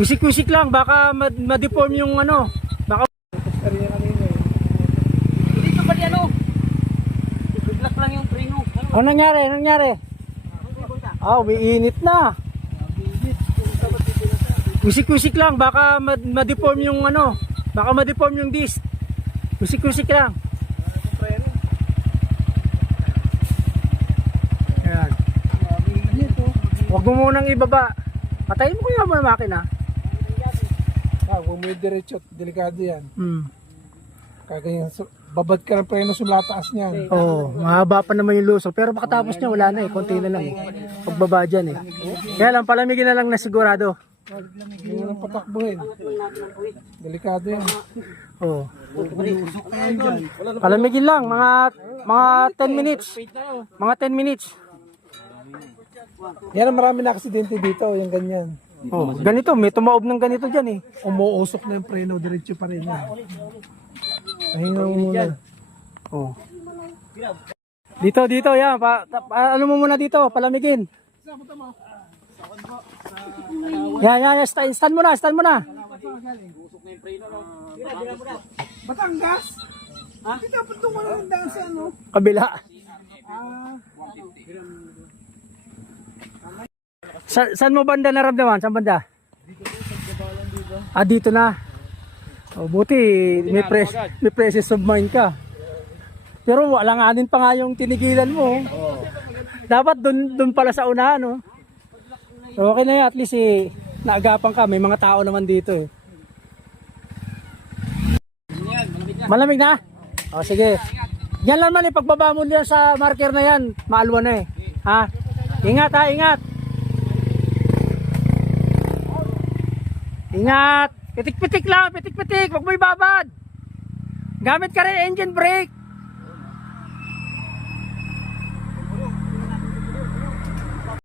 Wisik-wisik lang, baka ma-deform yung ano. Baka Dito pa di ano? Biglas lang yung preno. ano nangyari? Ano nangyari? Umiinit na. Wisik-wisik lang, baka ma-deform yung ano. Baka ma-deform yung disc. Wisik-wisik lang. Ayan. Huwag mo munang ibaba. Patayin mo kaya muna makina. Huwag mo yung diretso, delikado yan. Kagaya, babad ka ng preno sa taas niyan. Oo, mahaba pa naman yung luso. Pero makatapos niya, wala na eh. Konti na lang eh. Pagbaba dyan eh. Kaya lang, palamigin na lang na sigurado. Hindi mo nang patakbuhin. Delikado yan. Oo. Palamigin lang, mga 10 minutes. Mga 10 minutes. Yan ang marami na aksidente dito, yung ganyan. Oh, ganito, may tumaob ng ganito dyan eh. Umuusok na yung preno, diretso pa rin yan. Pahinga mo muna. Oh. Dito, yan. Ano mo muna dito, palamigin. Yan. Stand mo na. Batangas? Ha? Hindi dapat doon ka naman daan sa ano? Kabila. Saan mo banda naramdaman? Saan banda? Dito na. Buti may presence of mind ka. Pero wala nga din pa nga yung tinigilan mo. Dapat dun pala sa unahan, no? Okay na yan, at least naagapan ka. May mga tao naman dito eh. Malamig na? Sige. Yan lang man pagbaba mo diyan sa marker na yan, maalwa na eh. Ha? Ingat. Ingat. Pitik-pitik lang, pitik-pitik. Huwag mo ibabad. Gamit ka rin engine brake.